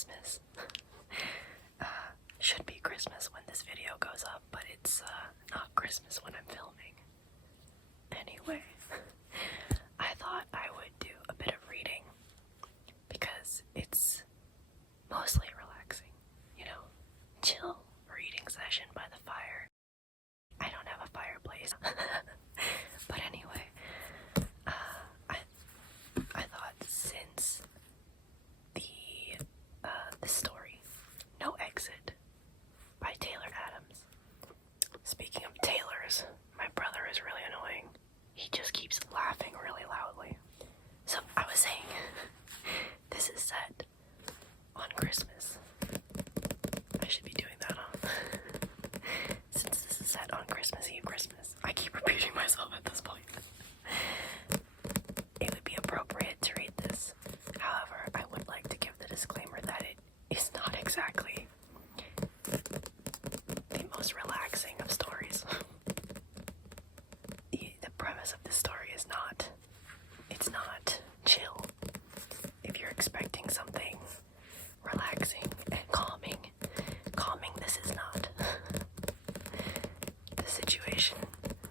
Christmas. Should be Christmas when this video goes up, but it's not Christmas when I'm filming. Anyway, I thought I would do a bit of reading because it's mostly relaxing, you know, chill reading session by the fire. I don't have a fireplace, but anyway, I thought since the story, No Exit by Taylor Adams. Speaking of Taylors, my brother is really annoying. He just keeps laughing really loudly. So I was saying, this is set on Christmas. I should be doing that, huh? Since this is set on Christmas Eve, Christmas. I keep repeating myself at this point. It would be appropriate to read this. However, I would like to give the disclaimer that it is not exactly the most relaxing of stories. The premise of this story is it's not chill. If you're expecting something relaxing and calming, this is not. The situation,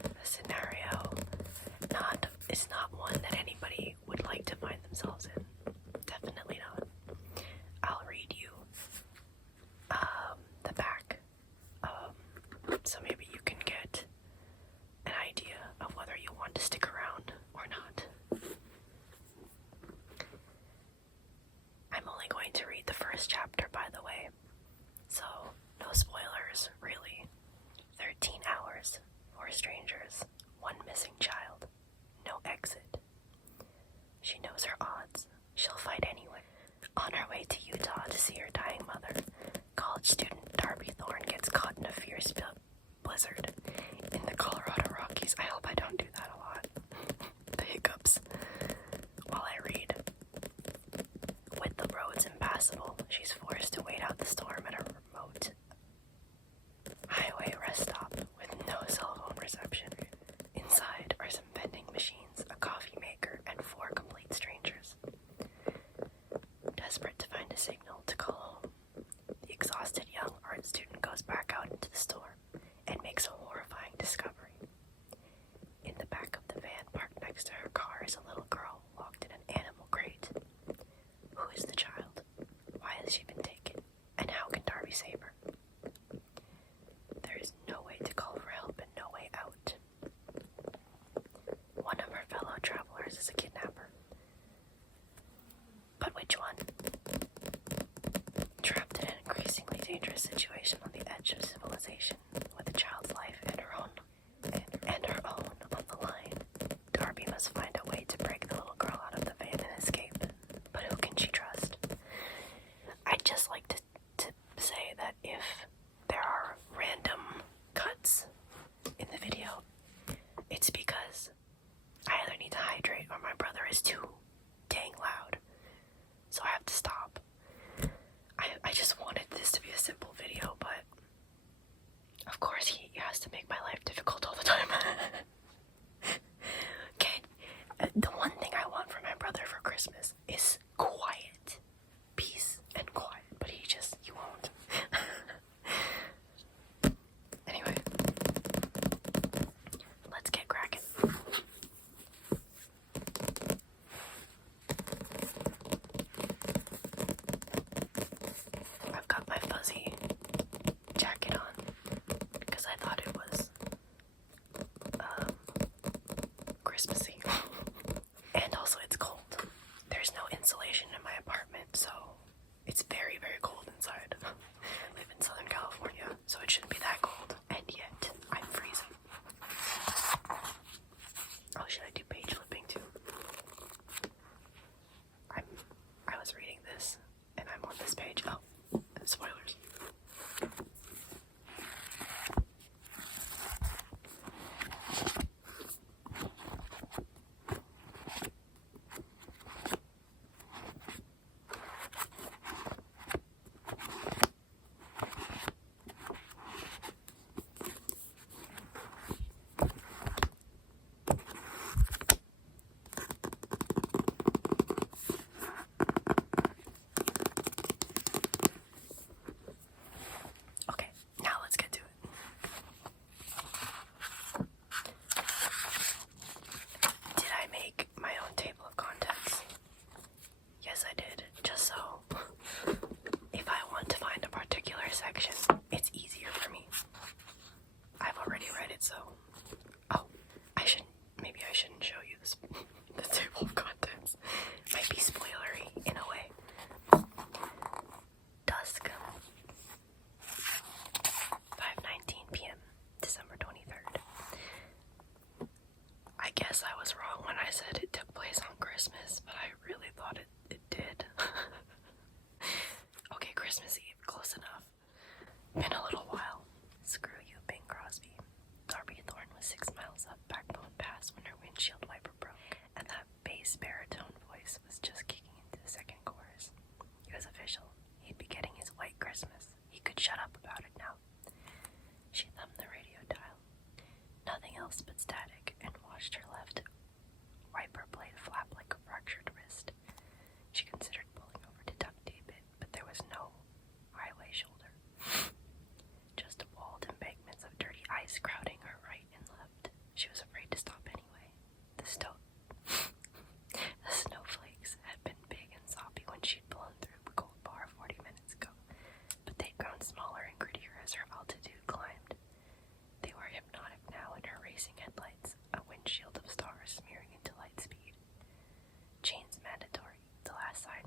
the scenario, it's not one that anybody would like to find themselves in. Definitely not. I'll read you the back, so maybe you can get an idea of whether you want to stick around or not. I'm only going to read the first chapter, by the way, so no spoilers, really. 13 hours, 4 strangers, 1 missing child, no exit. She knows her odds. She'll fight anyway. On her way to Utah to see her dying mother, college student Darby Thorne gets caught in a fierce blizzard in the Colorado Rockies. I hope I don't do that a lot. The hiccups. While I read. With the roads impassable, she's forced to wait out the storm at a remote highway rest stop with no cell phone reception. Inside are some vending machines, a coffee maker, and 4 complete strangers. Desperate to find a signal to call home, the exhausted young art student goes back out into the store and makes a horrifying discovery. In the back of the van parked next to her car is a little girl locked in an animal crate. Who is the child? Why has she been taken? And how can Darby save her? There is no way to call for help and no way out. One of her fellow travelers is a kidnapper. But which one? Trapped in an increasingly dangerous situation on the edge of civilization, with a child's life and her own on the line, Darby must find a way to break the little girl out of the van and escape. But who can she trust? I'd just like to say that if there are random cuts in the video, it's because I either need to hydrate or my brother is too dang loud. So I have to stop. I just wanted this to be a simple video, but of course he has to make my life difficult all the time. Okay, the one thing I want from my brother for Christmas is quiet. Peace and quiet, but he won't. Anyway, let's get cracking. I've got my fuzzy jacket on because I thought it was Christmassy. And also it's cold. There's no insulation in my apartment, so it's very, very cold inside. I live in Southern California, so it shouldn't be that cold. And yet, I'm freezing. Oh, should I do page flipping too? I was reading this, and I'm on this page. Oh, spoilers.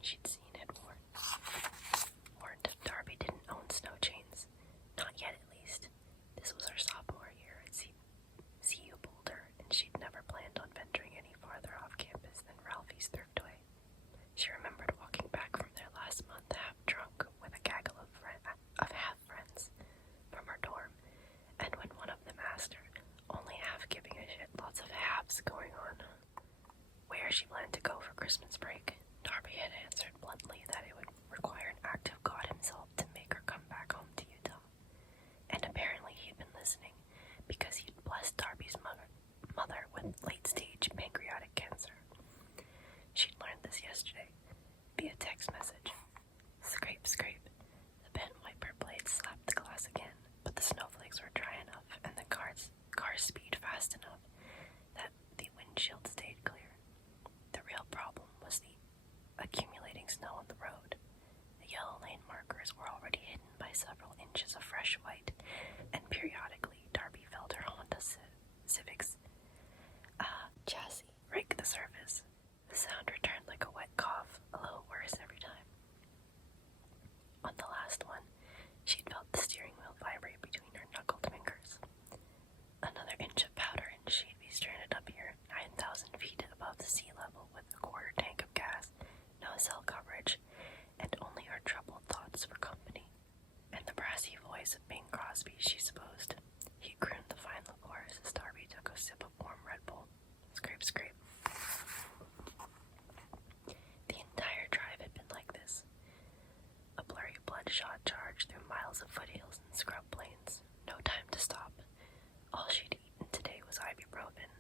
she'd seen had warned Darby didn't own snow chains. Not yet, at least. This was her sophomore year at CU Boulder, and she'd never planned on venturing any farther off campus than Ralphie's thriftway. She remembered walking back from there last month half drunk with a gaggle of half-friends from her dorm, and when one of them asked her, only half giving a shit, lots of halves going on, where she planned to go for Christmas break, Darby had answered bluntly that it would require an act of God himself to make her come back home to Utah. And apparently he'd been listening, because he'd blessed Darby's mother with late-stage pancreatic cancer. She'd learned this yesterday, via text message. Scrape, scrape. The bent wiper blade slapped the glass again, but the snowflakes were dry enough and the car's speed fast enough that the windshield stayed clear. The real problem was the accumulating snow on the road. The yellow lane markers were already hidden by several inches of fresh white, and periodically Darby felt her Honda Civic's chassis rake the surface. The sound returned like a wet cough, a little worse every time. On the last one, she'd felt the steering wheel vibrate between her knuckled fingers. Another inch of powder and she'd be stranded up here, 9,000 feet above the sea level with a quarter tank of gas, no cell coverage, and only her troubled thoughts for company. And the brassy voice of Bing Crosby, she supposed. He crooned the final chorus as Darby took a sip of warm Red Bull. Scrape, scrape. The entire drive had been like this. A blurry bloodshot charge through miles of foothills and scrub plains. No time to stop. All she'd eaten today was ibuprofen.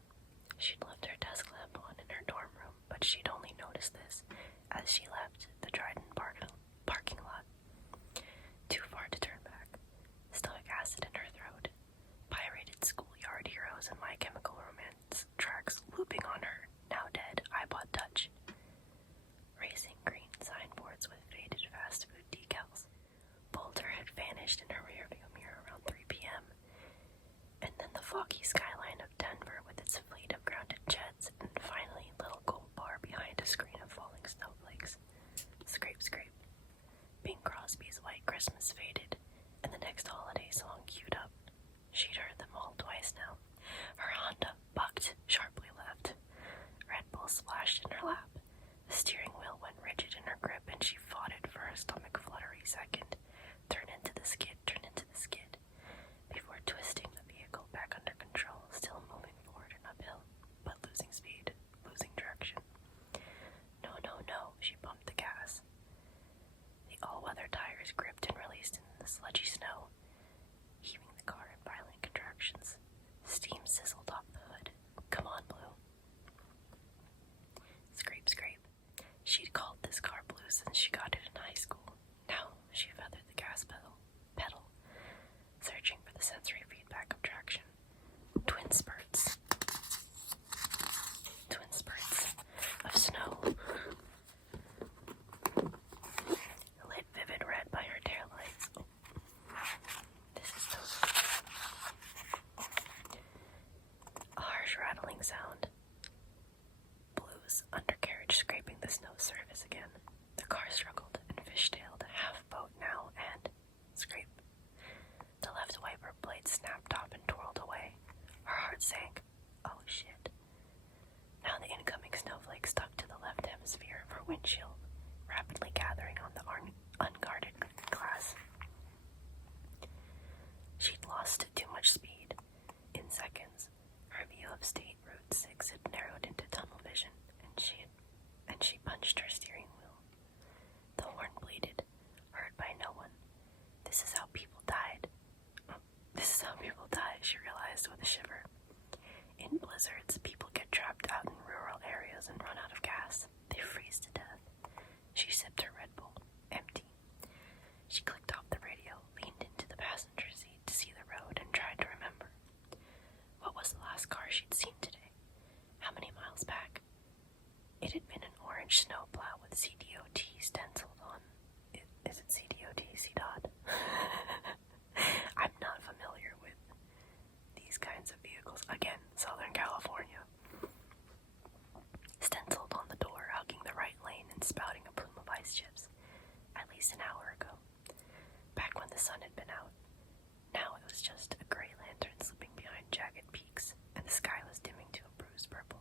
She'd left her desk lamp on in her dorm room, but she'd only noticed this as she left the Dryden parking lot. Too far to turn back. Stomach acid in her throat. Pirated schoolyard heroes and My Chemical Romance tracks looping on her, now dead, iPod Touch. Racing green signboards with faded fast food decals. Boulder had vanished in her rearview mirror around 3 p.m. And then the foggy skyline of Denver with its fleet of grounded jets, and finally little gold bar behind a screen of falling snowflakes. Scrape, scrape. Bing Crosby's White Christmas faded, and the next holiday song queued up. She'd heard them all twice now. Her Honda bucked sharply left. Red Bull splashed in her lap. The steering wheel went rigid in her grip, and she fought it for a stomach-fluttery second. Turn into the skid, before twisting the vehicle back under control, still moving forward and uphill, but losing speed, losing direction. No, no, no, she pumped the gas. The all-weather tires gripped and released in the sludgy snow, heaving the car in violent contractions. Steam sizzled off the hood. Come on, Blue. Scrape, scrape. She'd called this car Blue since she got it in high school. Now she feathered the gas pedal, searching for the sensory feedback of traction. Twin spurts of snow, lit vivid red by her taillights. This is so a harsh rattling sound. Blue's undercarriage scraping the snow surface again. The car struggled and fishtailed, half boat now, and scrape. The left wiper blade snapped off and twirled away. Her heart sank. Oh shit. Now the incoming snowflake stuck to the left hemisphere of her windshield, rapidly gathering on the unguarded glass. She'd lost too much speed. In seconds, her view of State Route 6 had narrowed into tunnel vision, and she punched her steering wheel. The horn bleated, heard by no one. This is how people died. She realized with a shiver. In blizzards, people get trapped out in rural areas and run out of gas. They freeze to death. She sipped her Red Bull, empty. She clicked off the radio, leaned into the passenger seat to see the road, and tried to remember. What was the last car she'd seen today? How many miles back? It had been an orange snowplow with CDOT stenciled on. Is it CDOT? CDOT? I'm not familiar with these kinds of vehicles. Again, Southern California. Stenciled on the door, hugging the right lane. least an hour ago, back when the sun had been out. Now it was just a gray lantern slipping behind jagged peaks, and the sky was dimming to a bruised purple.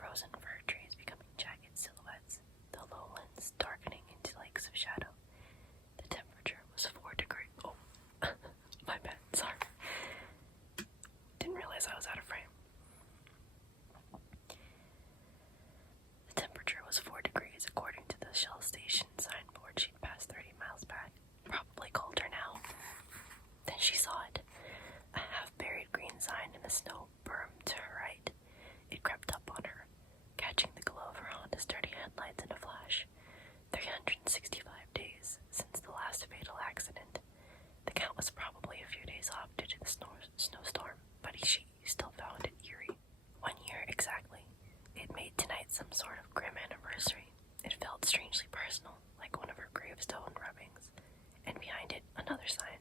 Frozen fir trees becoming jagged silhouettes, the lowlands darkening into lakes of shadow. The temperature was 4 degrees. Oh, my bad, sorry. Didn't realize I was out of frame. The temperature was 4 degrees according to the Shell Station signboard she'd passed 30 miles back. Probably colder now. Then she saw it. A half-buried green sign in the snow berm to her right. It crept up on her, catching the glow of her Honda's dirty headlights in a flash. 365 days since the last fatal accident. The count was probably a few days off due to the snowstorm, but she still found it eerie. 1 year exactly. It made tonight some sort of grim anniversary. It felt strangely personal, like one of her gravestone rubbings. And behind it, another sign.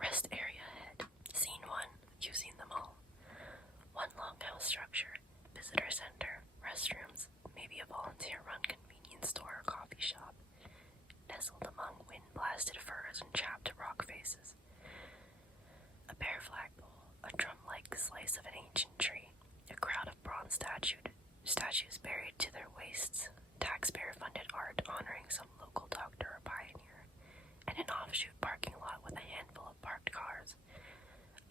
Rest area ahead. Scene 1. You've seen them all. One longhouse structure, visitor center, restrooms, maybe a volunteer-run convenience store or coffee shop. Nestled among wind-blasted firs and chapped rock faces. A bare flagpole, a drum-like slice of an ancient tree, a crowd of bronze statues buried to their waists, taxpayer-funded art honoring some local doctor or pioneer, and an offshoot parking lot with a handful of parked cars.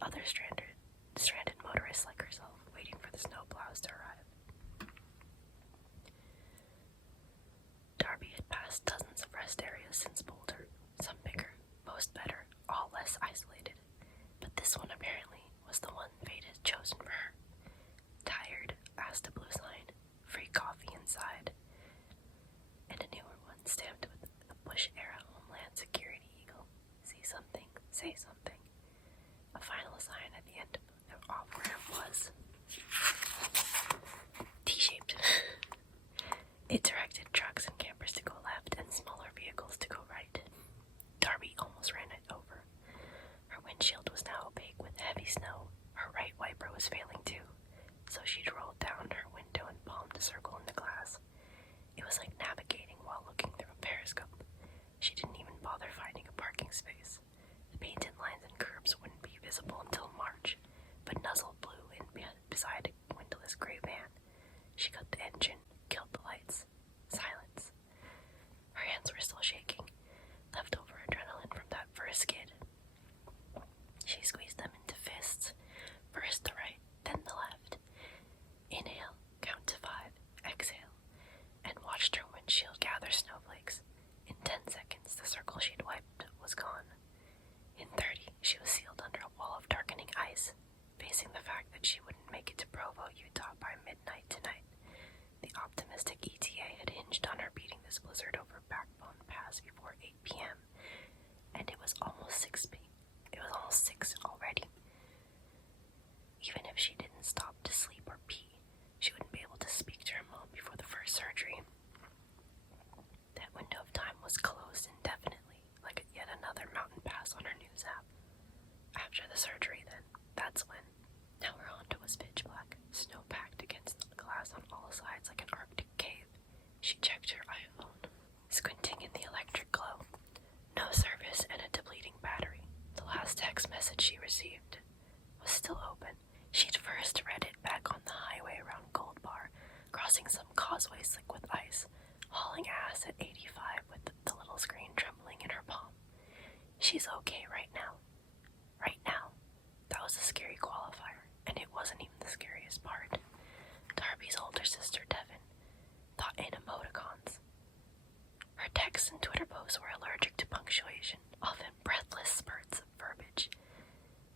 Other stranded motorists like herself, waiting for the snowplows to arrive. Darby had passed dozens of rest areas since Boulder, some bigger, most better, all less isolated. But this one apparently was the one fate had chosen for her. Tired, asked a blue sign, free coffee inside, and a newer one stamped with a Bush-era Homeland Security eagle. See something, say something. A final sign at the end of the off-ramp was T-shaped. It directed trucks and campers to go left and smaller vehicles to go right. Darby almost ran it over. Her windshield was now opaque with heavy snow. Her right wiper was failing too, so she'd rolled down her window and palmed a circle in the glass. It was like navigating while looking through a periscope. She didn't even bother finding a parking space. The painted lines and curbs wouldn't be visible until March, but nuzzled blew in beside a windowless gray van. She cut the engine, killed the lights. Silence. Her hands were still shaking, leftover adrenaline from that first skid. She squeezed them into fists, first the right, then the left. Inhale, count to 5, exhale, and watched her windshield gather snowflakes. In 10 seconds, the circle she'd wiped was gone. In 30, she was sealed under a wall of darkening ice, facing the fact that she wouldn't make it to Provo, Utah by midnight tonight. The optimistic ETA had hinged on her beating this blizzard over Backbone Pass before 8 p.m., and it was almost 6 already. Even if she didn't stop to sleep or pee, she wouldn't be able to speak to her mom before the first surgery. That window of time was closed indefinitely, like yet another mountain pass on her news app. After the surgery, then, that's when. Now her Honda was pitch black, snow packed against the glass on all sides like an Arctic cave. She checked her iPhone, squinting in the electric glow. No service and a depleting battery. The last text message she received was still open. She'd first read it back on the highway around Gold Bar, crossing some causeway slick with ice, hauling ass at 85 with the little screen trembling in her palm. She's okay right now. Right now. That was a scary qualifier, and it wasn't even the scariest part. Darby's older sister, Devin, thought in emoticons. Her texts and Twitter posts were allergic to punctuation, often breathless spurts of verbiage.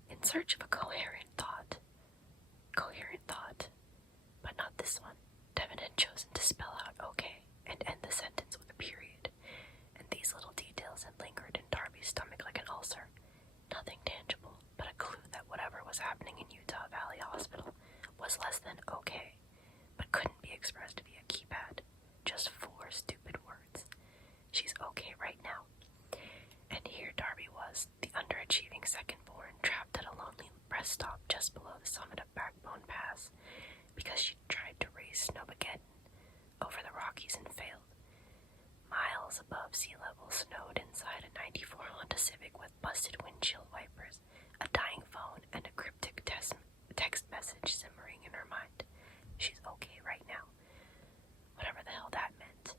In search of a coherent thought. But not this one. Devin had chosen to spell out okay and end the sentence with a period, and these little details had lingered in Darby's stomach like an ulcer. Nothing tangible, but a clue that whatever was happening in Utah Valley Hospital was less than okay, but couldn't be expressed via keypad. Just 4 stupid words. She's okay right now. And here Darby was, the underachieving second-born, trapped at a lonely rest stop just below the summit of Backbone Pass, because she tried to race Snowmageddon over the Rockies and failed. Miles above sea level, snow Honda Civic with busted windshield wipers, a dying phone, and a cryptic text message simmering in her mind. She's okay right now. Whatever the hell that meant.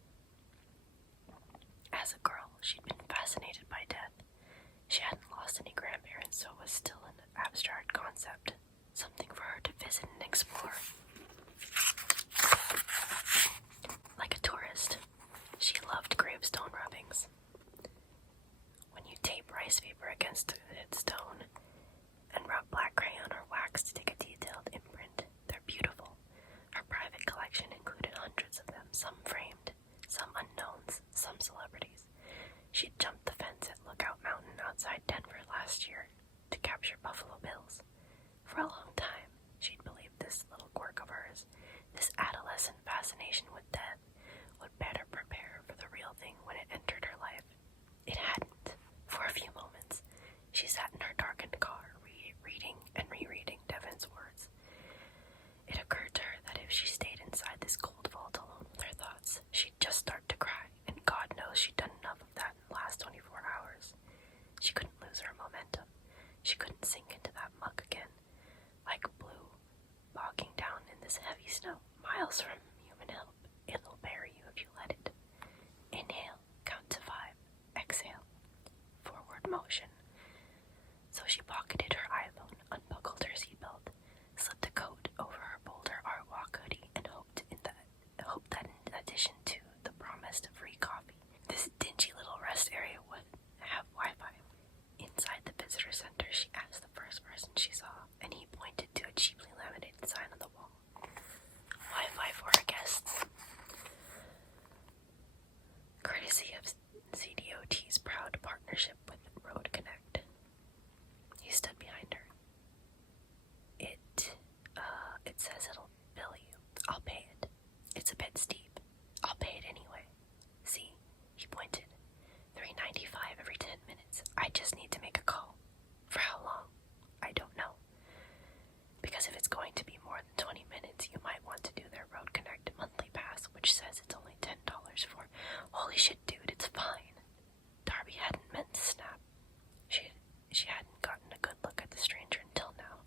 As a girl, she'd been fascinated by death. She hadn't lost any grandparents, so it was still an abstract concept. Something for her to visit and explore. Like a tourist, she loved gravestone rubbings. When you tape rice paper against a stone and rub black crayon or wax to take a detailed imprint, they're beautiful. Her private collection included hundreds of them, some framed, some unknowns, some celebrities. She'd jumped the fence at Lookout Mountain outside Denver last year to capture buffalo bills. For a long time, she'd believed this little quirk of hers, this adolescent fascination with death, would better prepare her for the real thing when it entered her life. It hadn't. For a few moments, she sat in her darkened car, reading and rereading Devon's words. It occurred to her that if she stayed inside this cold vault alone with her thoughts, she'd just start to cry, and God knows she'd done enough of that in the last 24 hours. She couldn't lose her momentum. She couldn't sink into that muck again, like blue, bogging down in this heavy snow, miles from human help. It'll bury you if you let it. Inhale, count to 5, exhale, forward motion. So she pocketed her iPhone, unbuckled her seatbelt, slipped a coat over her Boulder Art Walk hoodie, and hoped that in addition to the promised free coffee, this dingy little rest area would have Wi-Fi. Inside the visitor center, she asked the first person she saw, and he pointed to a cheaply laminated sign on the wall. Wi-Fi for our guests. Courtesy of CDOT's proud partnership with Road Connect. He stood behind her. It says it'll bill you. I'll pay it. It's a bit steep. I'll pay it anyway. See? He pointed. $3.95 every 10 minutes. I just need to make a call. For how long? I don't know. Because if it's going to be more than 20 minutes, you might want to do their Road Connect monthly pass, which says it's only $10 for. Holy shit, dude, it's fine. Darby hadn't meant to snap. She hadn't gotten a good look at the stranger until now,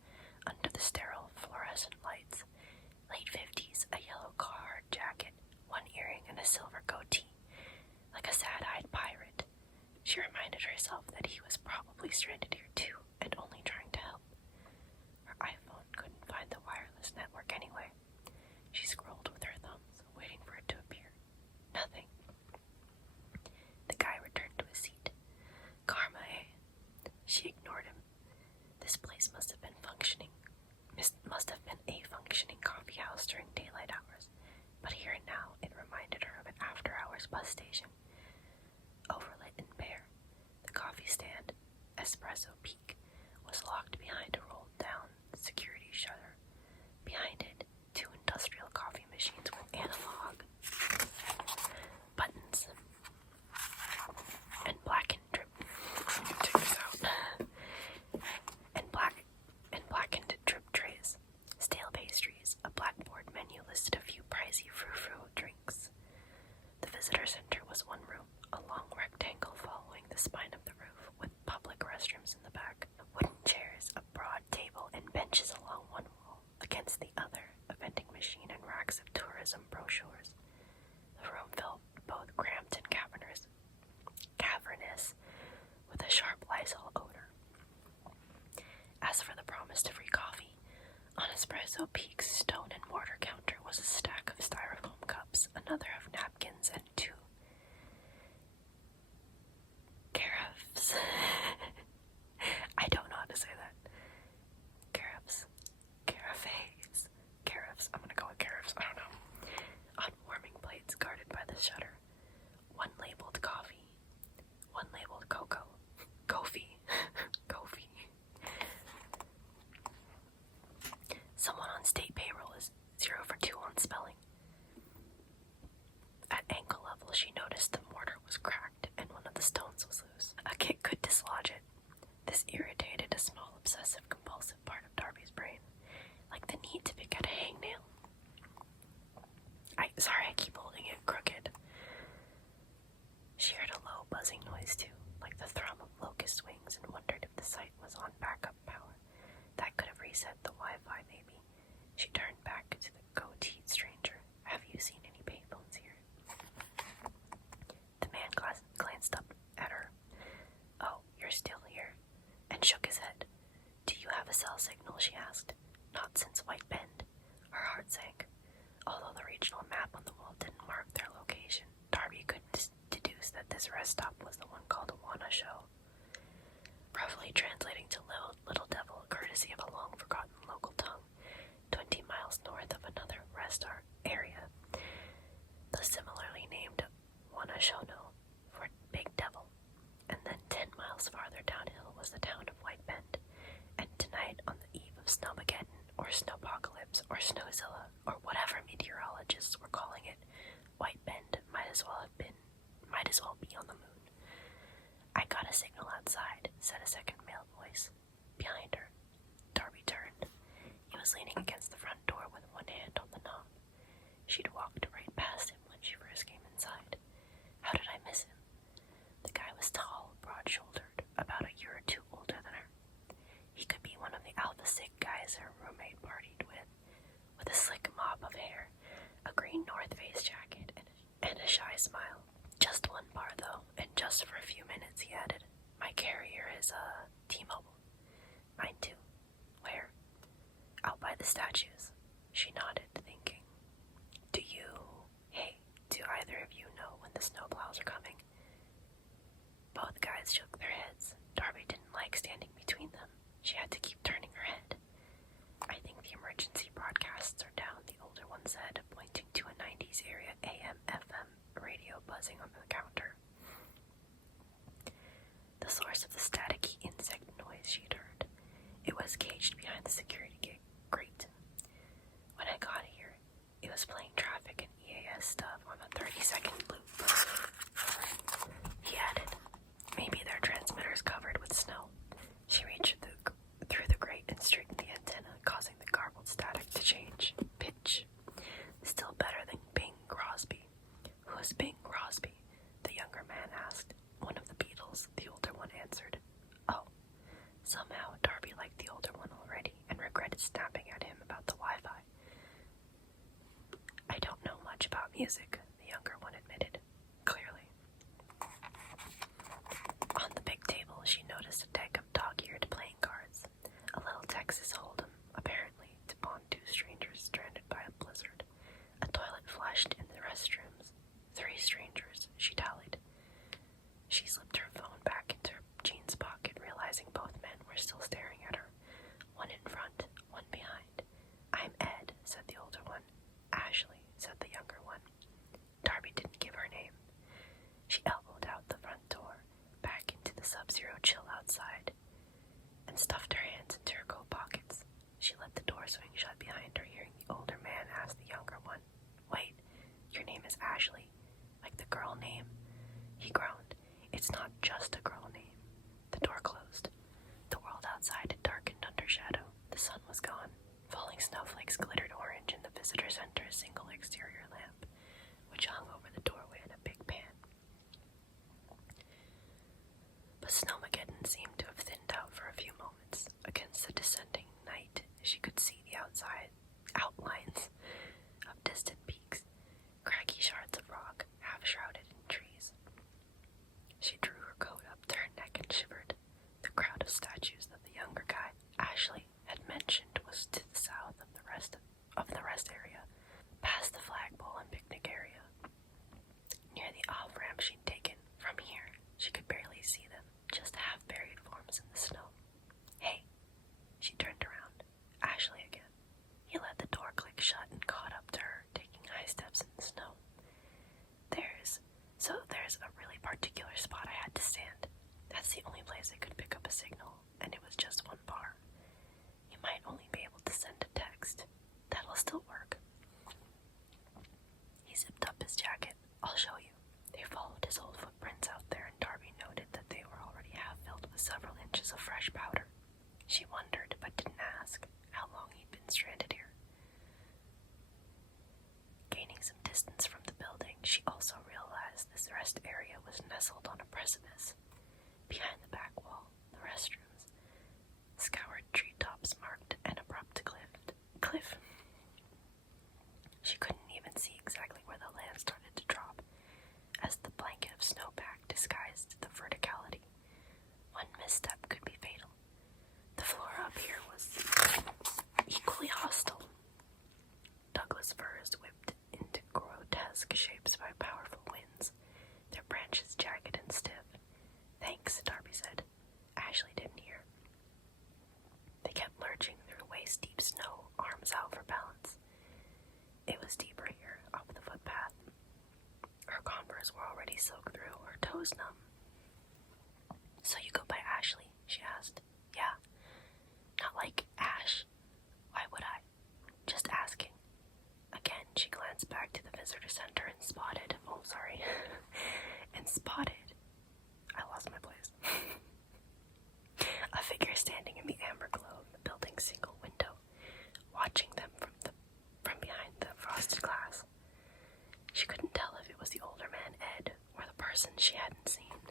under the sterile fluorescent lights. Late 50s, a yellow Carhartt jacket, one earring, and a silver goatee. Like a sad-eyed pirate. She reminded herself that he was probably stranded here too, and only trying to help. Her iPhone couldn't find the wireless network anyway. She scrolled with her thumbs, waiting for it to appear. Nothing. The guy returned to his seat. Karma, eh? She ignored him. This place must have been a functioning coffee house during daylight hours, but here and now it reminded her of an after-hours bus station. Overlit and bare, the coffee stand, Espresso Peak, was locked behind a rolled-down security shutter. Behind it, 2 industrial coffee machines with analog buttons and blackened drip trays, stale pastries. A blackboard menu listed a few pricey frou-frou drinks. The visitor center was one room, a long rectangle following the spine of the roof, with public restrooms in the back, wooden chairs, a broad table, and benches along one wall. Against the other, a vending machine and racks of tourism brochures. The room felt both cramped and cavernous, with a sharp Lysol odor. As for the promised free coffee, on Espresso Peak's stone and mortar counter was a stack of styrofoam cups, another of napkins, and 2 carafes. I don't know how to say that. Carafes. I'm gonna go with carafes. I don't know. On warming plates guarded by the shutter. One labeled coffee. One labeled cocoa. Kofi. Someone on state payroll is 0 for 2 on spelling. At ankle level, she noticed the mortar was cracked and one of the stones was loose. A kick could dislodge it. This irritated a small obsessive-compulsive part of Darby's brain, like the need to pick at a hangnail. I keep holding it crooked. She heard a low buzzing noise too, like the thrum of locusts his wings and wondered if the site was on backup power. That could have reset the Wi-Fi, maybe. She turned back to the goateed stranger. Have you seen any payphones here? The man glanced up at her. Oh, you're still here, and shook his head. Do you have a cell signal? She asked. Not since White Bend. Her heart sank. Although the regional map on the wall didn't mark their location, Darby could deduce that this rest stop was the one called Wanna Show. Roughly translating to Little Devil, courtesy of a long-forgotten local tongue, 20 miles north of another rest area, the similarly named Wanashono for Big Devil, and then 10 miles farther downhill was the town of White Bend. And tonight, on the eve of Snowmageddon, or Snowpocalypse, or Snowzilla, or whatever meteorologists were calling it, White Bend might as well be on the moon. I got a signal outside, said a second male voice. Behind her. Darby turned. He was leaning against the front door with one hand on the knob. She'd walked right past him when she first came inside. How did I miss him? The guy was tall, broad-shouldered, about a year or two older than her. He could be one of the Alpha Sig guys her roommate partied with a slick mop of hair, a green North Face jacket, and a shy smile. Just one bar, though, and just for a few minutes, he added. My carrier is, T-Mobile. Mine too. Where? Out by the statues. She nodded, thinking. Hey, do either of you know when the snowplows are coming? Both guys shook their heads. Darby didn't like standing between them. She had to keep turning her head. I think the emergency broadcasts are down, the older one said, pointing to a 90s area AM/FM radio buzzing on the counter. The source of the staticky insect noise she'd heard. It was caged behind the security grate. When I got here, it was playing traffic and EAS stuff on a 30-second loop. He added, maybe their transmitter's covered with snow. She reached through the grate and straightened the antenna, causing the garbled static to change pitch. Still better than Bing Crosby. Who is Bing Crosby? The younger man asked. One of the Beatles, the older one answered. Oh. Somehow Darby liked the older one already and regretted snapping at him about the Wi-Fi. I don't know much about music, the younger one admitted, clearly. On the big table, she noticed a deck of dog-eared playing cards, a little Texas Hold'em, apparently, to bond two strangers stranded by a blizzard. A toilet flushed in the restrooms. 3 strangers, she tallied. She slipped her phone back into her jeans pocket, realizing both men were still staring at her. One in front, one behind. I'm Ed, said the older one. Ashley, said the younger one. Darby didn't give her name. She elbowed out the front door, back into the sub-zero chill outside, and stuffed her hands into her coat pockets. She let the door swing shut behind her, hearing the older man ask the younger one, Wait, your name is Ashley? Like the girl name? He groaned. It's not just a girl name. The door closed. The world outside had darkened under shadow. The sun was gone. Falling snowflakes glittered orange in the visitor center's single exterior lamp, which hung over the doorway in a big pan. But Snowmageddon seemed to have thinned out for a few moments. Against the descending night, she could see the outside outlines of distant peaks, craggy shards of rock, half shrouded in trees. She drew her coat up to her neck and shivered. The crowd of statues that the younger guy, Ashley, had mentioned was to the south of the rest area, past the flagpole and picnic area. Near the off-ramp she'd taken, from here, she could barely see them, just half-buried forms in the snow. Hey! She turned around. Ashley again. He let the door click shut and caught up to her, taking high steps in the snow. There's a really particular spot I had to stand. That's the only place I could pick up a signal, and it was just 1 bar. You might only be able to send a text. That'll still work. He zipped up his jacket. I'll show you. They followed his old footprints out there, and Darby noted that they were already half filled with several inches of fresh powder. She wondered, but didn't ask, how long he'd been stranded here. Gaining some distance from the building, she also realized this rest area was nestled on a precipice. Behind the back wall, steps marked an abrupt cliff. She couldn't even see exactly where the land started to drop, as the blanket of snowpack disguised the verticality. One misstep could be fatal. The floor up here was equally hostile. Douglas firs whipped into grotesque shapes by powerful winds, their branches jagged and stiff. "Thanks," Darby said. Ashley didn't hear. They kept lurching through waist-deep snow, arms out for balance. It was deeper here, up the footpath. Her Converse were already soaked through, her toes numb. "So you go by Ashley?" she asked. "Yeah." "Not like Ash? Why would I?" "Just asking." Again, she glanced back to the visitor center and spotted, I lost my place. A figure standing in the amber glow of the building's single window, watching them from behind the frosted glass. She couldn't tell if it was the older man, Ed, or the person she hadn't seen.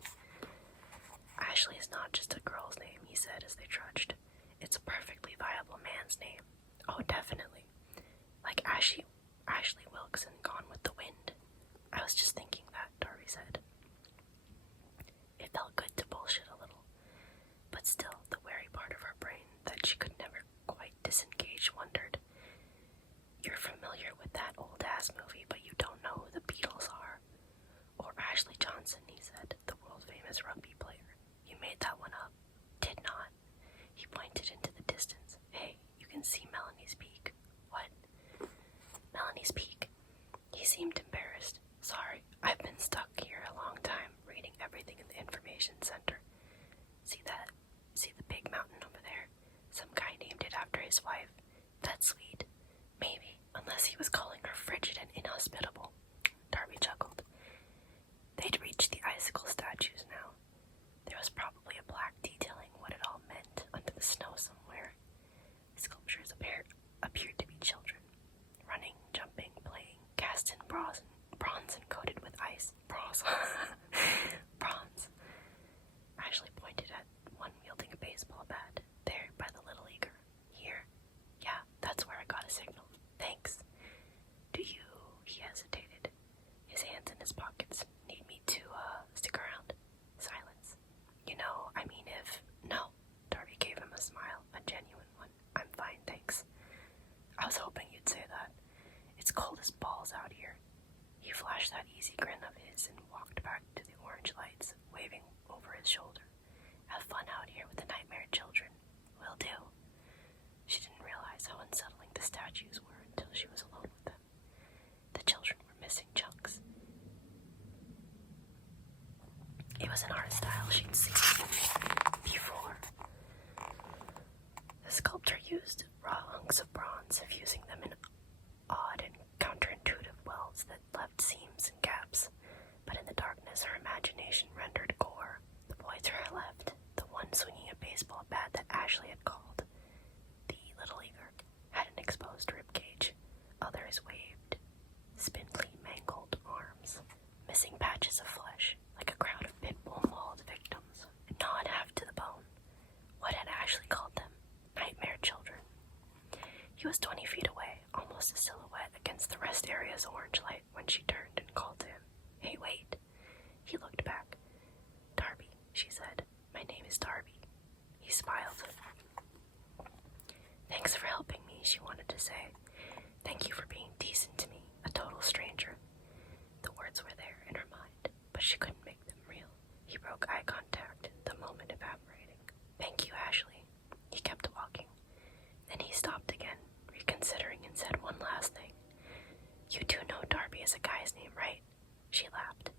"Ashley is not just a girl's name," he said as they trudged. "It's a perfectly viable man's name." "Oh, definitely. Like Ashley Wilkes in Gone with the Wind." "I was just thinking that," Darby said. It felt good to bullshit a little, but still the wary part of her brain that she could never quite disengage wondered. "You're familiar with that old-ass movie, but you don't know who the Beatles are." "Or Ashley Johnson," he said, "the world-famous rugby player. You made that one up." "Did not." He pointed into the distance. "Hey, you can see Melanie's Peak." "What?" "Melanie's Peak." He seemed embarrassed. "Sorry, I've been stuck here a long time, reading everything in the information center. See the big mountain over there? Some guy named it after his wife. That's sweet. Maybe, unless he was calling her frigid and inhospitable." Darby chuckled. They'd reached the icicle statues now. There was probably a plaque detailing what it all meant under the snow somewhere. Sculptures appeared to be children, running, jumping, playing, cast in bronze and coated with ice. Bronze. Ashley pointed at one wielding a baseball bat. "There, by the Little Leaguer." "Here?" "Yeah, that's where I got a signal." "Thanks." "Do you," he hesitated, his hands in his pockets, "need me to, stick around?" Silence. If... "No." Darby gave him a smile, a genuine one. "I'm fine, thanks." "I was hoping you'd say that. It's cold as balls out here." He flashed that easy grin of his and walked back to the orange lights, waving over his shoulder. "Have fun out here with the nightmare children." "Will do." She didn't realize how unsettling the statues were until she was alone with them. The children were missing chunks. It was an art style she'd seen before. The sculptor used raw hunks of bronze, fusing them in odd and counterintuitive welds that left seams and gaps. But in the darkness, her imagination rendered gore. The boy to her left, the one swinging a baseball bat that Ashley had called the Little Leaguer, had an exposed ribcage. Others waved spindly, mangled arms, missing patches of flesh, like a crowd of pit bull mauled victims, gnawed half to the bone. What had Ashley called them? Nightmare children. He was 20 feet away, almost a silhouette against the rest area's orange light when she turned and called to him. "Hey, wait." He looked back. "Darby," she said. "My name is Darby." He smiled. "Thanks for helping me," she wanted to say. "Thank you for being decent to me, a total stranger." The words were there in her mind, but she couldn't make them real. He broke eye contact, the moment evaporating. "Thank you, Ashley." He kept walking. Then he stopped again, reconsidering, and said one last thing. "You do know Darby is a guy's name, right?" She laughed.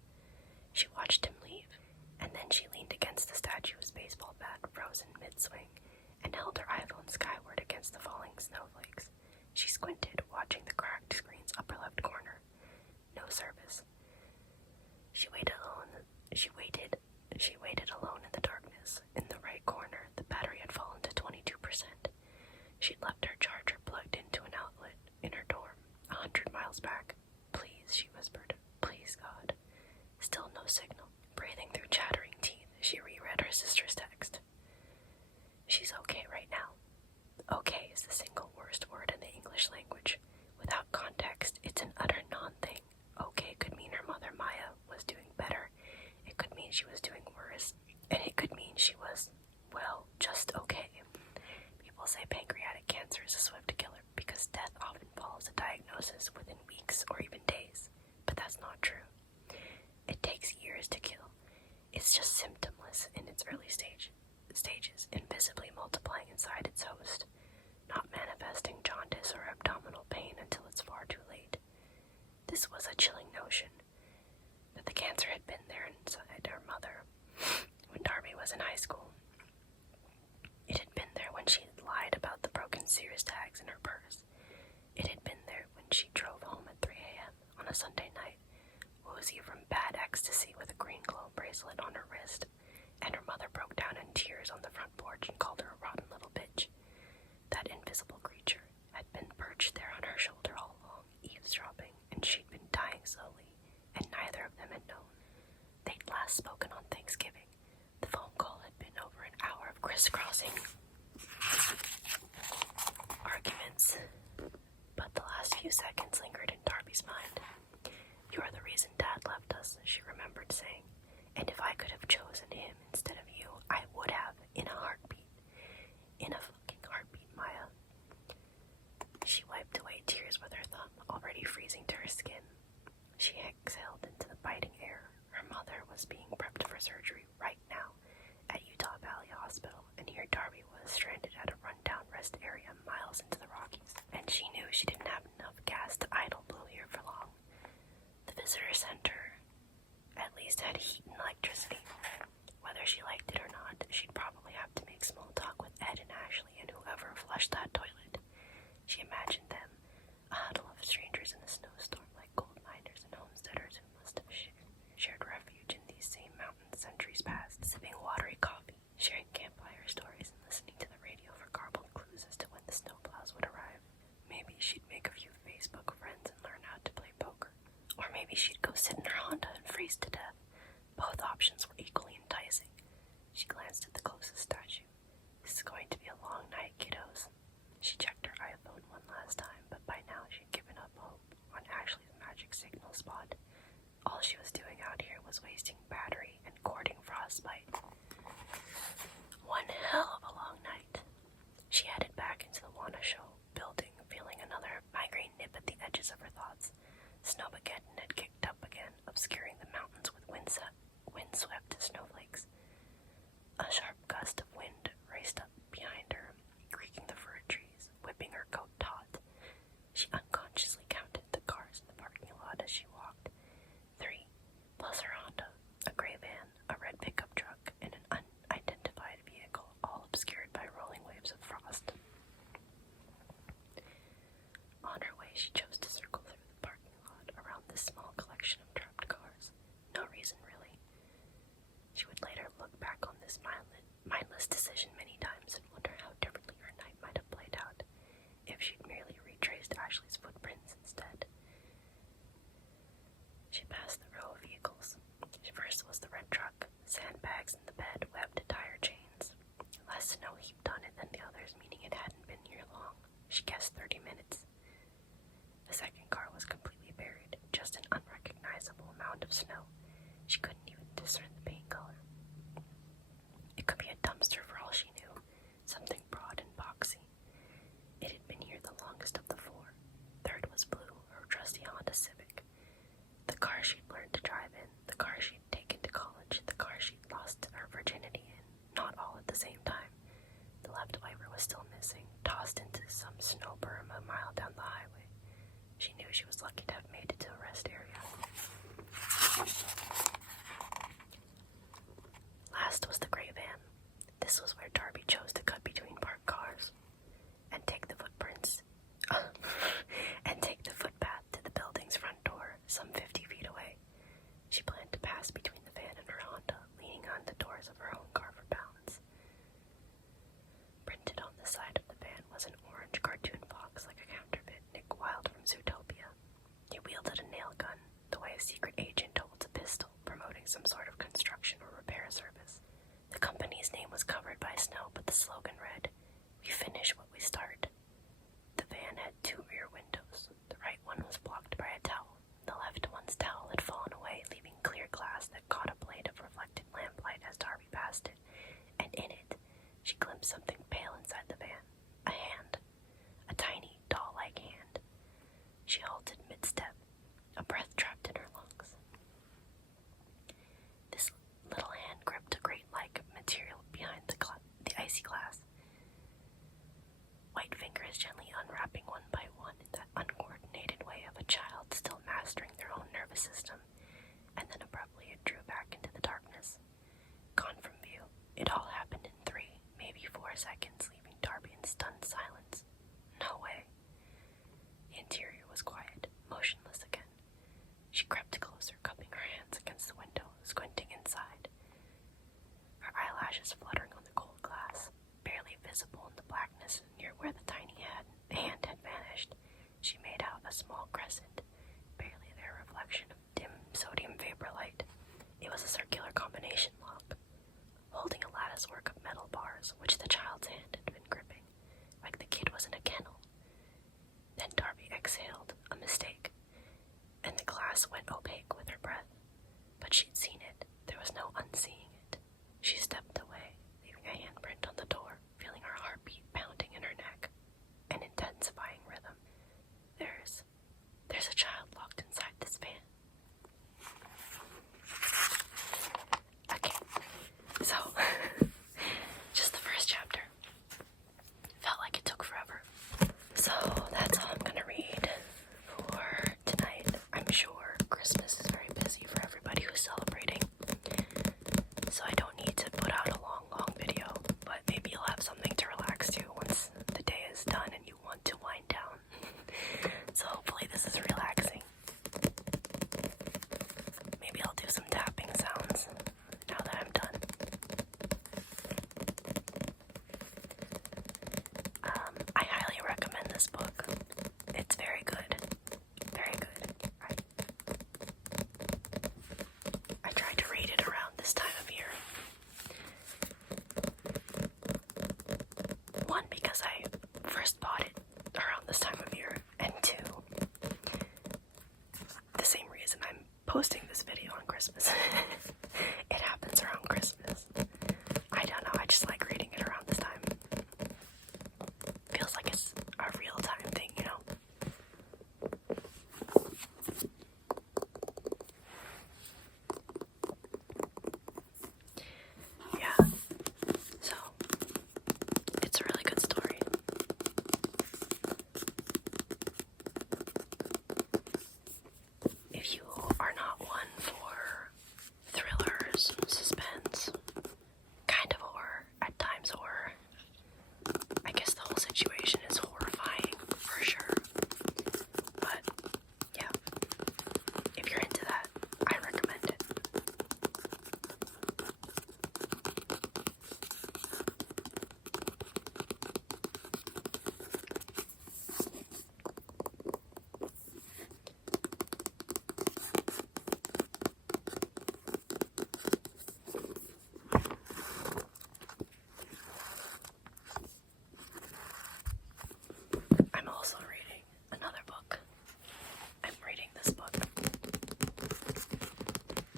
She watched him leave, and then she leaned against the statue's baseball bat, frozen mid-swing, and held her iPhone skyward against the falling snowflakes. She squinted, watching the cracked screen's upper left corner. No service. She waited alone in the darkness. In the right corner, the battery had fallen to 22%. She'd left her charger plugged into an outlet in her dorm, 100 miles back. "Please," she whispered. "Please, God." she was doing worse, and it could mean she was, well, just okay. People say pancreatic cancer is a swift killer because death often follows a diagnosis within weeks or even days, but that's not true. It takes years to kill. It's just symptomless in its early stages, invisibly multiplying inside its host, not manifesting jaundice or abdominal pain until it's far too late. This was a chilling notion, that the cancer had been there inside her mother when Darby was in high school. It had been there when she had lied about the broken Sears tags in her purse. It had been there when she drove home at 3 a.m. on a Sunday night, woozy from bad ecstasy with a green glow bracelet on her wrist, and her mother broke down in tears on the front porch and called her a rotten little bitch. That invisible creature had been perched there on her shoulder all along, eavesdropping, and she'd been dying slowly, and neither of them had known. They'd last spoken on Thanksgiving. The phone call had been over an hour of crisscrossing arguments, but the last few seconds lingered in Darby's mind. "You're the reason Dad left us," she remembered saying, "and if I could have chosen him instead of you, I would have, in a heartbeat. In a fucking heartbeat, Maya." She wiped away tears with her thumb, already freezing to her skin. She exhaled into the biting air. Her mother was being prepped for surgery right now at Utah Valley Hospital, and here Darby was stranded at a rundown rest area miles into the Rockies, and she knew she didn't have enough gas to idle blue here for long. The visitor center at least had heat and electricity. Whether she liked it or not, she'd probably have to make small talk with Ed and Ashley and whoever flushed that toilet. She imagined them, a huddle of strangers in a snowstorm like gold miners and homesteaders who must have shared refuge in these same mountains centuries past, sipping watery coffee, sharing campfire stories, and listening to the radio for garbled clues as to when the snowplows would arrive. Maybe she'd make a few Facebook friends and learn how to play poker. Or maybe she'd go sit in her Honda and freeze to death. Both options were equally enticing. She glanced at the closest statue. "This is going to be a long night, kiddos." She checked her iPhone one last time, but by now she'd given up hope on Ashley's magic signal spot. All she was doing out here was wasting battery and courting frostbite. One hell of a long night. She headed back into the Wanna Show building, feeling another migraine nip at the edges of her thoughts. Snowmageddon had kicked up again, obscuring the mountains with wind-swept snowflakes. A sharp gust of wind raced up behind her, creaking the fir trees, whipping her coat taut. She unconsciously counted the cars in the parking lot as she walked. 3, plus her Honda, a gray van, a red pickup truck, and an unidentified vehicle, all obscured by rolling waves of frost. On her way, she chose to circle through the parking lot around this small collection of trapped cars. No reason, really. She would later look back on this mindless decision many times and wonder how differently her night might have played out if she'd merely retraced Ashley's footprints instead. She passed the row of vehicles. First was the red truck, sandbags in the bed, webbed tire chains. Less snow heaped on it than the others, meaning it hadn't been here long. She guessed 30 minutes. The second car was completely buried, just an unrecognizable mound of snow. She couldn't even discern the paint color. It could be a dumpster for all she knew, something broad and boxy. It had been here the longest of the 4. Third was blue, her trusty Honda Civic. The car she'd learned to drive in, the car she'd taken to college, the car she'd lost her virginity in, not all at the same time. The left wiper was still missing, tossed into some snow berm a mile down the highway. She knew she was lucky to have made it to a rest area. Last was the gray van. This was where Darby chose to cut between parked cars and take the footpath to the building's front door, some 50 feet away. She planned to pass between the van and her Honda, leaning on the doors of her own car for balance. Printed on the side of the van was an orange cartoon box like a counterfeit Nick Wilde from Zootopia. He wielded a nail gun, the way a secret agent holds a pistol, promoting some sort of construction or repair service. The company's name was covered by snow, but the slogan read, "We finish what we start." The van had 2 rear windows. The right one was blocked by a towel. The left one's towel had fallen away, leaving clear glass that caught a blade of reflected seconds, leaving Darby in stunned silence. No way. The interior was quiet, motionless again. She crept closer, cupping her hands against the window, squinting inside. Her eyelashes fluttering on the cold glass, barely visible in the blackness near where the tiny hand had vanished. She made out a small crescent, barely their reflection of dim sodium vapor light. It was a circular combination lock, holding a latticework of metal bars, which the child's hand had been gripping, like the kid was in a kennel. Then Darby exhaled, a mistake, and the glass went opaque with her breath. But she'd seen it. There was no unseeing it. She stepped away, leaving a handprint on the door, feeling her heartbeat pounding in her neck, an intensifying rhythm. There's a child locked inside this van. Okay, so, just the first chapter. Felt like it took forever. So, that's all I'm gonna read for tonight. I'm sure Christmas is very busy for everybody who's celebrating, so I don't need to put out a long video, but maybe you'll have something to relax to once the day is done and you want to wind down. So hopefully this is relaxing. Maybe I'll do some tapping sounds now that I'm done. I highly recommend this book. It's very good. Very good. I tried to read it around this time of year. One, because I first bought it around this time of year, and two, the same reason I'm posting this video on Christmas. It happens around Christmas. I don't know, I just like reading it around this time. Feels like it's a real-time thing, you know? Yeah, so it's a really good story. If you are not one for thrillers, suspense, kind of horror, at times horror, I guess the whole situation is horrifying for sure. But yeah, if you're into that, I recommend it. I'm also reading another book. I'm reading this book,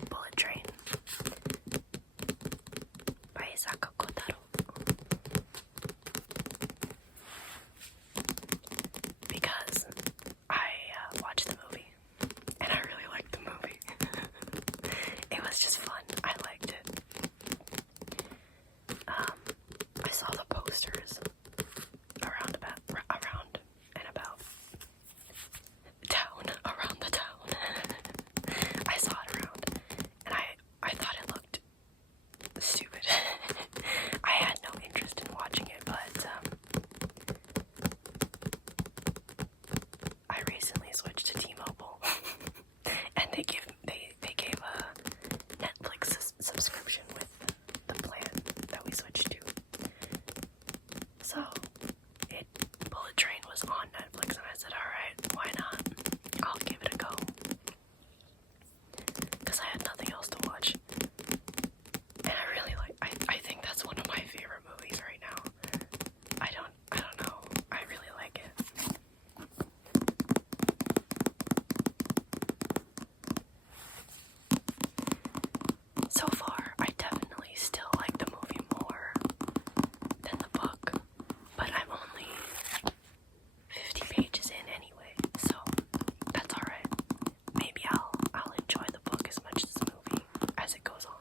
Bullet Train, by Isako Kotaro. Because I watched the movie, and I really liked the movie. It was just fun. I liked it. I saw the posters around and about town, around the town. I saw it around, and I thought it looked stupid. I had no interest in watching it, but I recently switched to T-Mobile, and they gave a Netflix subscription with the plan that we switched to. So Bullet Train was on Netflix, and I said, alright, why not? I'll give it a go. Because I had nothing else to watch. And I really I think that's one of my favorite movies right now. I don't know. I really like it. So far, I definitely still like the movie more than the book, but I'm only 50 pages in anyway, so that's alright. Maybe I'll enjoy the book as much as the movie as it goes on.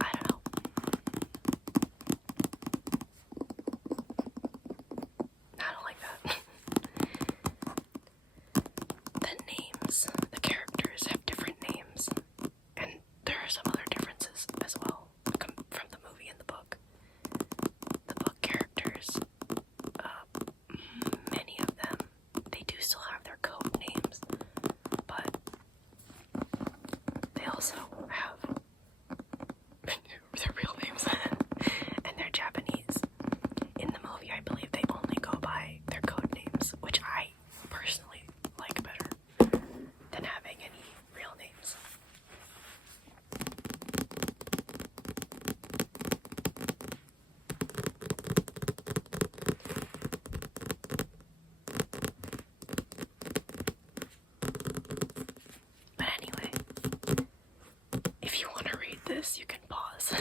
I don't know. I don't like that. The names, the characters have different names, and there are some other differences as well from the movie and the book. their real names, and they're Japanese. In the movie, I believe they only go by their code names, which I personally like better than having any real names. But anyway, if you want to read this, you can pause.